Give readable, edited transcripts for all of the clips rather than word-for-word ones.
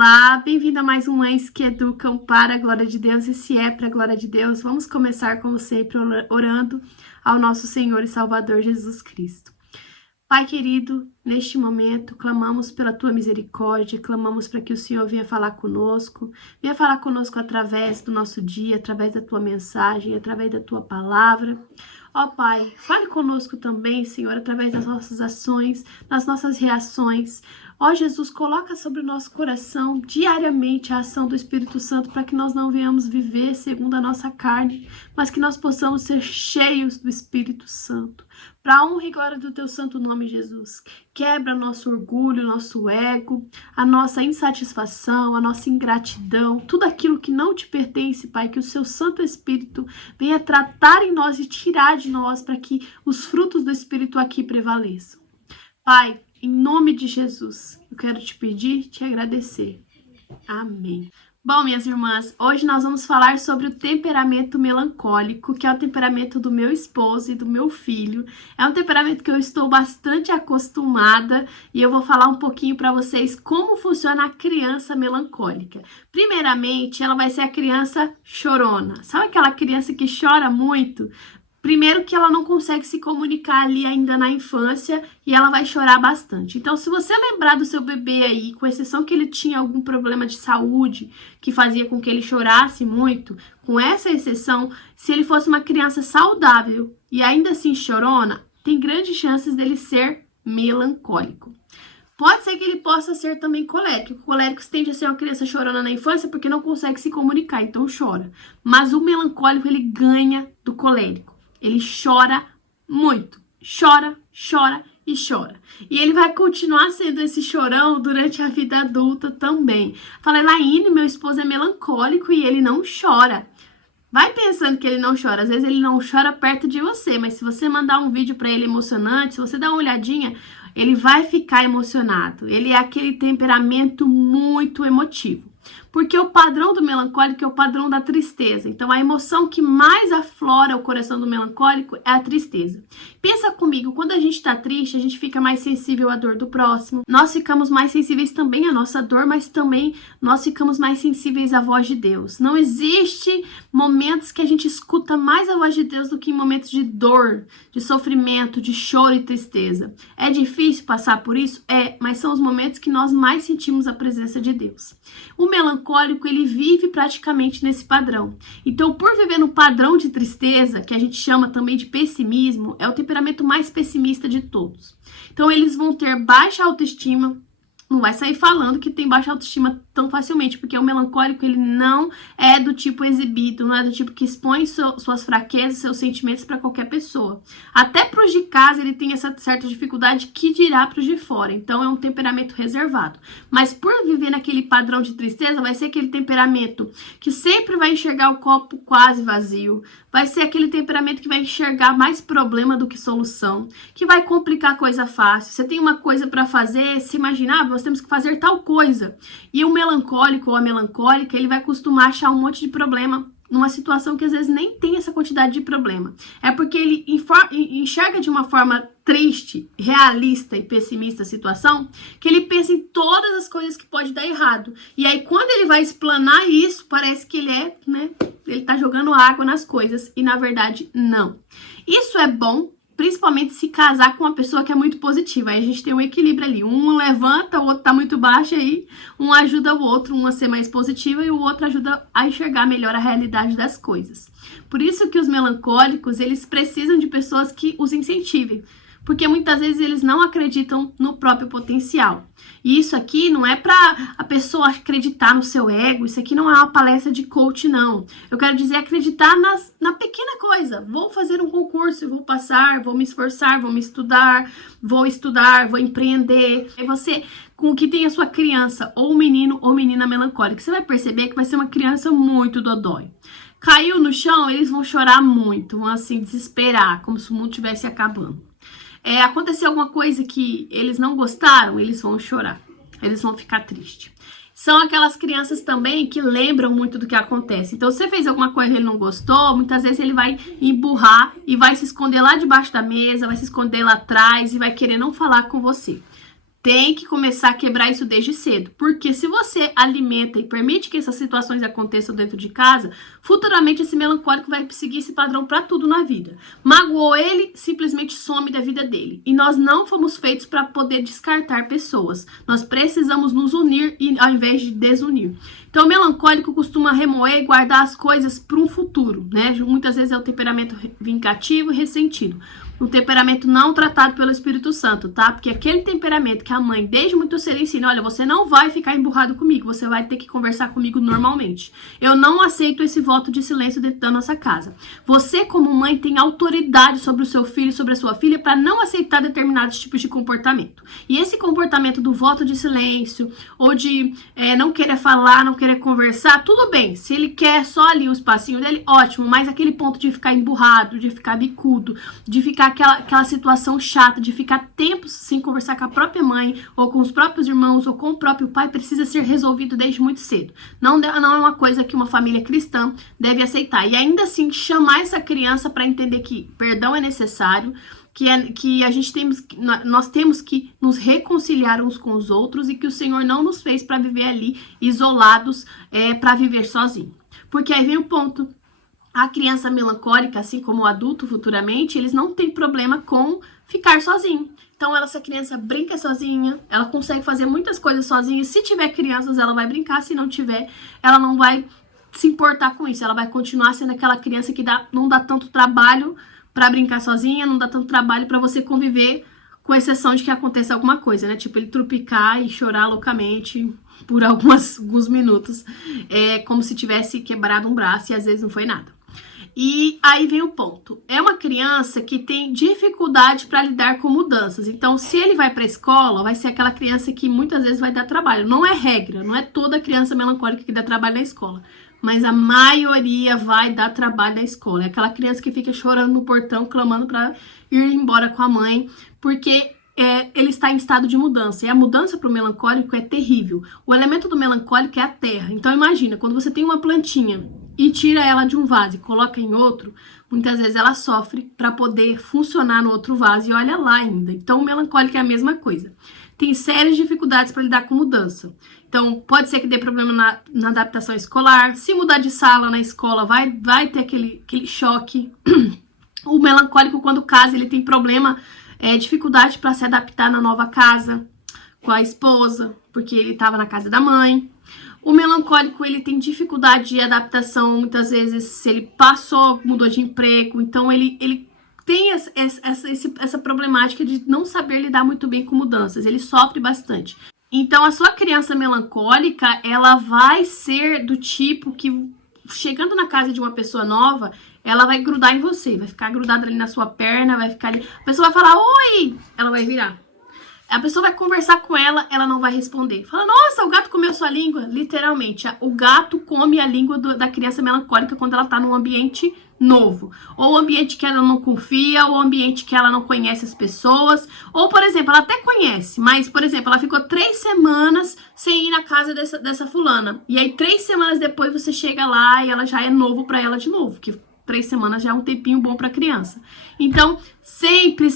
Olá, bem-vindo a mais um Mães que Educam para a Glória de Deus. E se é para a glória de Deus, vamos começar, como sempre, orando ao nosso Senhor e Salvador Jesus Cristo. Pai querido, neste momento, clamamos pela Tua misericórdia, clamamos para que o Senhor venha falar conosco através do nosso dia, através da Tua mensagem, através da Tua palavra. Ó Pai, fale conosco também, Senhor, através das nossas ações, das nossas reações. Ó Jesus, coloca sobre o nosso coração diariamente a ação do Espírito Santo para que nós não venhamos viver segundo a nossa carne, mas que nós possamos ser cheios do Espírito Santo. Para a honra e glória do Teu santo nome, Jesus. Quebra nosso orgulho, nosso ego, a nossa insatisfação, a nossa ingratidão, tudo aquilo que não te pertence, Pai, que o Seu Santo Espírito venha tratar em nós e tirar de nós para que os frutos do Espírito aqui prevaleçam. Pai, em nome de Jesus, eu quero te pedir, te agradecer. Amém. Bom, minhas irmãs, hoje nós vamos falar sobre o temperamento melancólico, que é o temperamento do meu esposo e do meu filho. É um temperamento que eu estou bastante acostumada e eu vou falar um pouquinho para vocês como funciona a criança melancólica. Primeiramente, ela vai ser a criança chorona. Sabe aquela criança que chora muito? Primeiro que ela não consegue se comunicar ali ainda na infância e ela vai chorar bastante. Então, se você lembrar do seu bebê aí, com exceção que ele tinha algum problema de saúde que fazia com que ele chorasse muito, com essa exceção, se ele fosse uma criança saudável e ainda assim chorona, tem grandes chances dele ser melancólico. Pode ser que ele possa ser também colérico. O colérico tende a ser uma criança chorona na infância porque não consegue se comunicar, então chora. Mas o melancólico, ele ganha do colérico. Ele chora muito, chora e chora. E ele vai continuar sendo esse chorão durante a vida adulta também. Fala, Elaine, meu esposo é melancólico e ele não chora. Vai pensando que ele não chora. Às vezes ele não chora perto de você, mas se você mandar um vídeo para ele emocionante, se você dar uma olhadinha, ele vai ficar emocionado. Ele é aquele temperamento muito emotivo. Porque o padrão do melancólico é o padrão da tristeza. Então, a emoção que mais aflora o coração do melancólico é a tristeza. Pensa comigo, quando a gente está triste, a gente fica mais sensível à dor do próximo. Nós ficamos mais sensíveis também à nossa dor, mas também nós ficamos mais sensíveis à voz de Deus. Não existe momentos que a gente escuta mais a voz de Deus do que em momentos de dor, de sofrimento, de choro e tristeza. É difícil passar por isso? É, mas são os momentos que nós mais sentimos a presença de Deus. O melancólico, ele vive praticamente nesse padrão. Então, por viver no padrão de tristeza, que a gente chama também de pessimismo, é o temperamento mais pessimista de todos. Então, eles vão ter baixa autoestima, não vai sair falando que tem baixa autoestima tão facilmente, porque o melancólico, ele não é do tipo exibido, não é do tipo que expõe suas fraquezas, seus sentimentos para qualquer pessoa. Até para os de casa, ele tem essa certa dificuldade, que dirá para os de fora. Então, é um temperamento reservado. Mas por viver naquele padrão de tristeza, vai ser aquele temperamento que sempre vai enxergar o copo quase vazio, vai ser aquele temperamento que vai enxergar mais problema do que solução, que vai complicar a coisa fácil. Você tem uma coisa para fazer, se imaginar, nós temos que fazer tal coisa. E o melancólico ou a melancólica, ele vai costumar achar um monte de problema numa situação que às vezes nem tem essa quantidade de problema. É porque ele enxerga de uma forma triste, realista e pessimista a situação, que ele pensa em todas as coisas que pode dar errado. E aí, quando ele vai explanar isso, parece que ele tá jogando água nas coisas, e na verdade, não. Isso é bom, principalmente se casar com uma pessoa que é muito positiva. Aí a gente tem um equilíbrio ali. Um levanta, o outro tá muito baixo, aí um ajuda o outro, um a ser mais positiva e o outro ajuda a enxergar melhor a realidade das coisas. Por isso que os melancólicos, eles precisam de pessoas que os incentivem. Porque muitas vezes eles não acreditam no próprio potencial. E isso aqui não é para a pessoa acreditar no seu ego, isso aqui não é uma palestra de coach, não. Eu quero dizer acreditar na pequena coisa. Vou fazer um concurso, vou passar, vou me esforçar, vou estudar, vou empreender. E você, com que tem a sua criança, ou menino ou menina melancólica, você vai perceber que vai ser uma criança muito dodói. Caiu no chão, eles vão chorar muito, vão assim desesperar, como se o mundo estivesse acabando. Aconteceu alguma coisa que eles não gostaram, eles vão chorar, eles vão ficar tristes. São aquelas crianças também que lembram muito do que acontece. Então, se você fez alguma coisa e ele não gostou, muitas vezes ele vai emburrar e vai se esconder lá debaixo da mesa, vai se esconder lá atrás e vai querer não falar com você. tem que começar a quebrar isso desde cedo. Porque se você alimenta e permite que essas situações aconteçam dentro de casa, futuramente esse melancólico vai seguir esse padrão para tudo na vida. Magoou ele, simplesmente some da vida dele. E nós não fomos feitos para poder descartar pessoas. Nós precisamos nos unir ao invés de desunir. Então, o melancólico costuma remoer e guardar as coisas para um futuro, né? Muitas vezes é o temperamento vingativo e ressentido. Um temperamento não tratado pelo Espírito Santo, tá? Porque aquele temperamento que a mãe desde muito cedo ensina, olha, você não vai ficar emburrado comigo, você vai ter que conversar comigo normalmente. Eu não aceito esse voto de silêncio dentro da nossa casa. Você, como mãe, tem autoridade sobre o seu filho, sobre a sua filha, para não aceitar determinados tipos de comportamento. E esse comportamento do voto de silêncio, ou de não querer falar, não querer conversar, tudo bem. Se ele quer só ali o espacinho dele, ótimo. Mas aquele ponto de ficar emburrado, de ficar bicudo, de ficar aquela situação chata, de ficar tempos sem conversar com a própria mãe, ou com os próprios irmãos, ou com o próprio pai, precisa ser resolvido desde muito cedo. Não é uma coisa que uma família cristã deve aceitar. E ainda assim, chamar essa criança para entender que perdão é necessário, que nós temos que nos reconciliar uns com os outros e que o Senhor não nos fez para viver ali isolados, para viver sozinho. Porque aí vem o ponto. A criança melancólica, assim como o adulto futuramente, eles não têm problema com ficar sozinho. Então, essa criança brinca sozinha, ela consegue fazer muitas coisas sozinha. Se tiver crianças, ela vai brincar. Se não tiver, ela não vai se importar com isso. Ela vai continuar sendo aquela criança que não dá tanto trabalho para brincar sozinha, não dá tanto trabalho para você conviver, com exceção de que aconteça alguma coisa, né? Tipo, ele trupicar e chorar loucamente por alguns minutos, como se tivesse quebrado um braço e às vezes não foi nada. E aí vem o ponto. É uma criança que tem dificuldade para lidar com mudanças. Então, se ele vai para a escola, vai ser aquela criança que muitas vezes vai dar trabalho. Não é regra, não é toda criança melancólica que dá trabalho na escola. Mas a maioria vai dar trabalho na escola. É aquela criança que fica chorando no portão, clamando para ir embora com a mãe, porque ele está em estado de mudança. E a mudança para o melancólico é terrível. O elemento do melancólico é a terra. Então, imagina, quando você tem uma plantinha e tira ela de um vaso e coloca em outro, muitas vezes ela sofre para poder funcionar no outro vaso e olha lá ainda. Então, o melancólico é a mesma coisa. Tem sérias dificuldades para lidar com mudança. Então, pode ser que dê problema na adaptação escolar. Se mudar de sala na escola, vai ter aquele choque. O melancólico, quando casa, ele tem problema, dificuldade para se adaptar na nova casa com a esposa, porque ele estava na casa da mãe. O melancólico, ele tem dificuldade de adaptação, muitas vezes, se ele mudou de emprego. Então, ele tem essa problemática de não saber lidar muito bem com mudanças. Ele sofre bastante. Então, a sua criança melancólica, ela vai ser do tipo que, chegando na casa de uma pessoa nova, ela vai grudar em você, vai ficar grudada ali na sua perna, vai ficar ali. A pessoa vai falar, oi! Ela vai virar. A pessoa vai conversar com ela, ela não vai responder. Fala, nossa, o gato comeu sua língua? Literalmente, o gato come a língua da criança melancólica quando ela tá num ambiente novo. Ou ambiente que ela não confia, ou ambiente que ela não conhece as pessoas. Ou, por exemplo, ela até conhece, mas, por exemplo, ela ficou 3 semanas sem ir na casa dessa fulana. E aí, 3 semanas depois, você chega lá e ela já é novo pra ela de novo, que 3 semanas já é um tempinho bom para criança. Então, sempre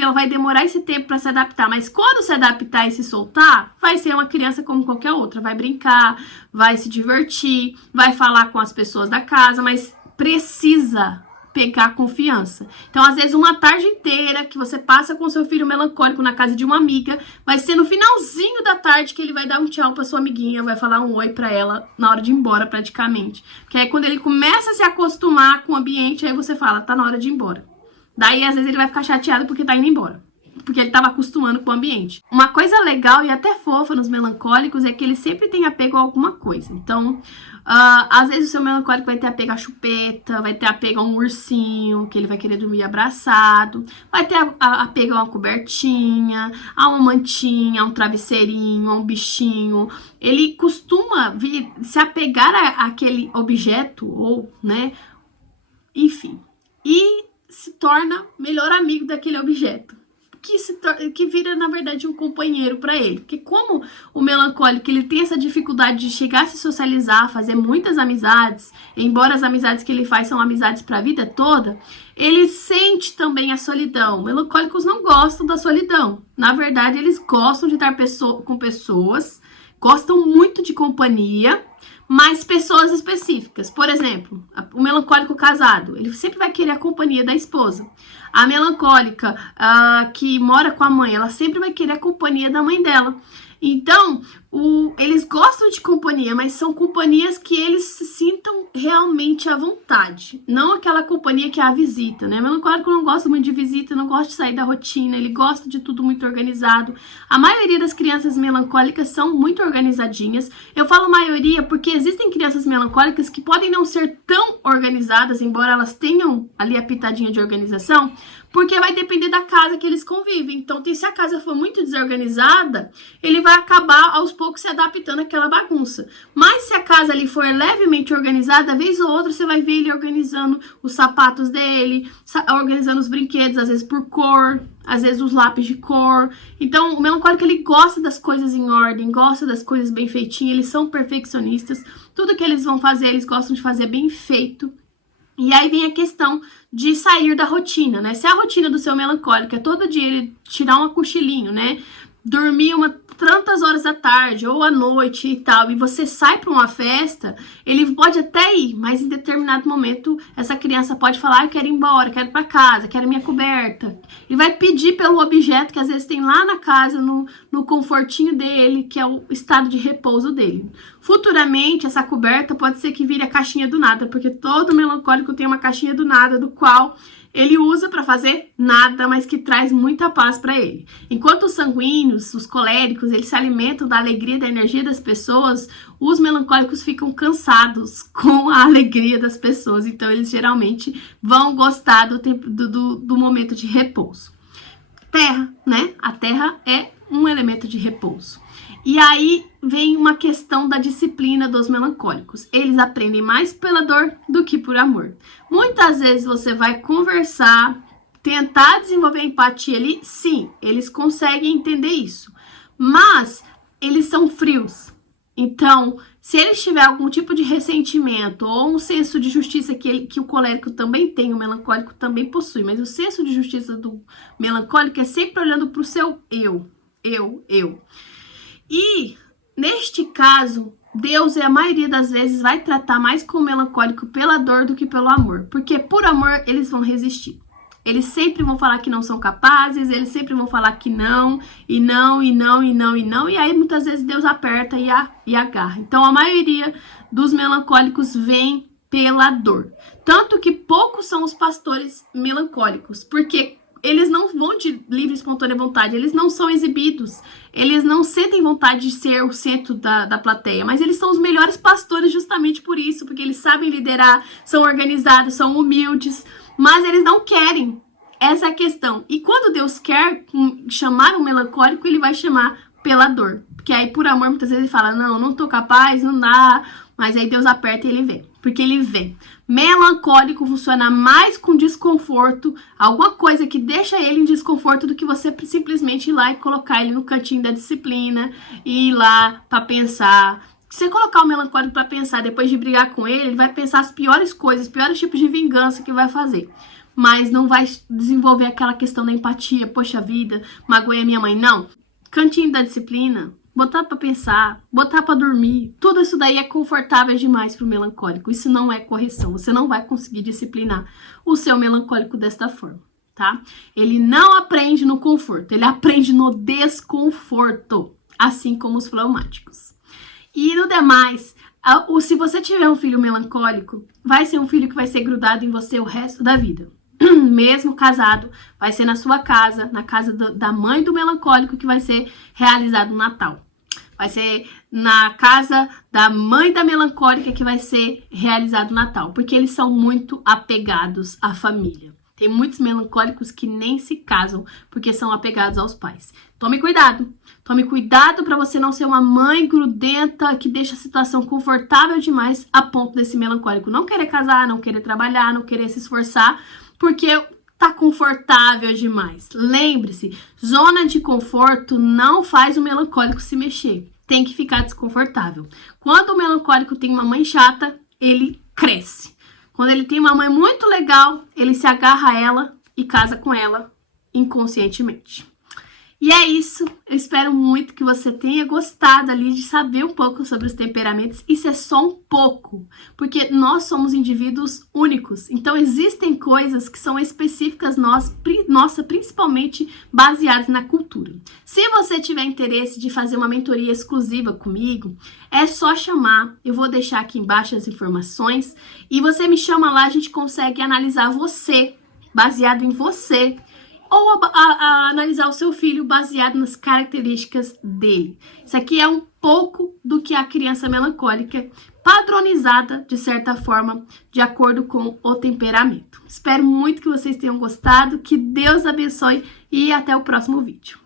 ela vai demorar esse tempo para se adaptar. Mas quando se adaptar e se soltar, vai ser uma criança como qualquer outra. Vai brincar, vai se divertir, vai falar com as pessoas da casa, mas precisa pegar confiança. Então, às vezes, uma tarde inteira que você passa com seu filho melancólico na casa de uma amiga, vai ser no finalzinho da tarde que ele vai dar um tchau pra sua amiguinha, vai falar um oi pra ela na hora de ir embora, praticamente. Porque aí, quando ele começa a se acostumar com o ambiente, aí você fala, tá na hora de ir embora. Daí, às vezes, ele vai ficar chateado porque tá indo embora. Porque ele estava acostumando com o ambiente. Uma coisa legal e até fofa nos melancólicos é que ele sempre tem apego a alguma coisa. Então, às vezes o seu melancólico vai ter apego a chupeta, vai ter apego a um ursinho, que ele vai querer dormir abraçado, vai ter apego a uma cobertinha, a uma mantinha, a um travesseirinho, a um bichinho. Ele costuma se apegar àquele objeto, ou, né, enfim, e se torna melhor amigo daquele objeto. que vira, na verdade, um companheiro para ele. Porque como o melancólico, ele tem essa dificuldade de chegar a se socializar, fazer muitas amizades, embora as amizades que ele faz são amizades para a vida toda, ele sente também a solidão. Melancólicos não gostam da solidão. Na verdade, eles gostam de estar com pessoas, gostam muito de companhia, mas pessoas específicas. Por exemplo, o melancólico casado, ele sempre vai querer a companhia da esposa. A melancólica que mora com a mãe, ela sempre vai querer a companhia da mãe dela. Então, eles gostam de companhia, mas são companhias que eles se sintam realmente à vontade. Não aquela companhia que é a visita, né? Melancólico não gosta muito de visita, não gosta de sair da rotina, ele gosta de tudo muito organizado. A maioria das crianças melancólicas são muito organizadinhas. Eu falo maioria porque existem crianças melancólicas que podem não ser tão organizadas, embora elas tenham ali a pitadinha de organização, porque vai depender da casa que eles convivem. Então, se a casa for muito desorganizada, ele vai acabar aos poucos se adaptando àquela bagunça. Mas se a casa ali for levemente organizada, vez ou outra você vai ver ele organizando os sapatos dele, organizando os brinquedos, às vezes por cor, às vezes os lápis de cor. Então, o melancólico, ele gosta das coisas em ordem, gosta das coisas bem feitinhas, eles são perfeccionistas. Tudo que eles vão fazer, eles gostam de fazer bem feito. E aí vem a questão de sair da rotina, né? Se a rotina do seu melancólico é todo dia ele tirar um cochilinho, né? Dormir tantas horas da tarde ou à noite e tal, e você sai para uma festa, ele pode até ir, mas em determinado momento essa criança pode falar: eu quero ir embora, quero ir para casa, quero minha coberta. E vai pedir pelo objeto que às vezes tem lá na casa, no confortinho dele, que é o estado de repouso dele. Futuramente, essa coberta pode ser que vire a caixinha do nada, porque todo melancólico tem uma caixinha do nada, do qual ele usa para fazer nada, mas que traz muita paz para ele. Enquanto os sanguíneos, os coléricos, eles se alimentam da alegria e da energia das pessoas, os melancólicos ficam cansados com a alegria das pessoas. Então, eles geralmente vão gostar do momento de repouso. Terra, né? A terra é um elemento de repouso. E aí vem uma questão da disciplina dos melancólicos. Eles aprendem mais pela dor do que por amor. Muitas vezes você vai conversar, tentar desenvolver empatia ali. Sim, eles conseguem entender isso. Mas eles são frios. Então, se eles tiverem algum tipo de ressentimento ou um senso de justiça que o colérico também tem, o melancólico também possui, mas o senso de justiça do melancólico é sempre olhando para o seu eu. E, neste caso, Deus, a maioria das vezes, vai tratar mais com o melancólico pela dor do que pelo amor. Porque por amor, eles vão resistir. Eles sempre vão falar que não são capazes, eles sempre vão falar que não, e não. E aí, muitas vezes, Deus aperta e agarra. Então, a maioria dos melancólicos vem pela dor. Tanto que poucos são os pastores melancólicos, porque eles não vão de livre e espontânea vontade, eles não são exibidos, eles não sentem vontade de ser o centro da plateia, mas eles são os melhores pastores justamente por isso, porque eles sabem liderar, são organizados, são humildes, mas eles não querem. Essa é a questão. E quando Deus quer chamar um melancólico, ele vai chamar pela dor. Porque aí por amor muitas vezes ele fala: não tô capaz, não dá. Mas aí Deus aperta e ele vem. Porque ele vem. Melancólico funciona mais com desconforto, alguma coisa que deixa ele em desconforto, do que você simplesmente ir lá e colocar ele no cantinho da disciplina e ir lá para pensar. Se você colocar o melancólico para pensar, depois de brigar com ele vai pensar as piores coisas, os piores tipos de vingança que vai fazer. Mas não vai desenvolver aquela questão da empatia. Poxa vida, magoei a minha mãe. Não. Cantinho da disciplina, botar para pensar, botar para dormir, tudo isso daí é confortável demais para o melancólico. Isso não é correção. Você não vai conseguir disciplinar o seu melancólico desta forma, tá? Ele não aprende no conforto, ele aprende no desconforto, assim como os fleumáticos. E no demais, se você tiver um filho melancólico, vai ser um filho que vai ser grudado em você o resto da vida. Mesmo casado, vai ser na sua casa, na casa da mãe do melancólico, que vai ser realizado o Natal. Vai ser na casa da mãe da melancólica que vai ser realizado o Natal, porque eles são muito apegados à família. Tem muitos melancólicos que nem se casam porque são apegados aos pais. Tome cuidado. Tome cuidado para você não ser uma mãe grudenta que deixa a situação confortável demais a ponto desse melancólico não querer casar, não querer trabalhar, não querer se esforçar, porque tá confortável demais. Lembre-se, zona de conforto não faz o melancólico se mexer. Tem que ficar desconfortável. Quando o melancólico tem uma mãe chata, ele cresce. Quando ele tem uma mãe muito legal, ele se agarra a ela e casa com ela inconscientemente. E é isso, eu espero muito que você tenha gostado ali de saber um pouco sobre os temperamentos. Isso é só um pouco, porque nós somos indivíduos únicos, então existem coisas que são específicas nossa, principalmente baseadas na cultura. Se você tiver interesse de fazer uma mentoria exclusiva comigo, é só chamar, eu vou deixar aqui embaixo as informações, e você me chama lá, a gente consegue analisar você, baseado em você, ou a analisar o seu filho baseado nas características dele. Isso aqui é um pouco do que a criança melancólica, padronizada, de certa forma, de acordo com o temperamento. Espero muito que vocês tenham gostado, que Deus abençoe e até o próximo vídeo.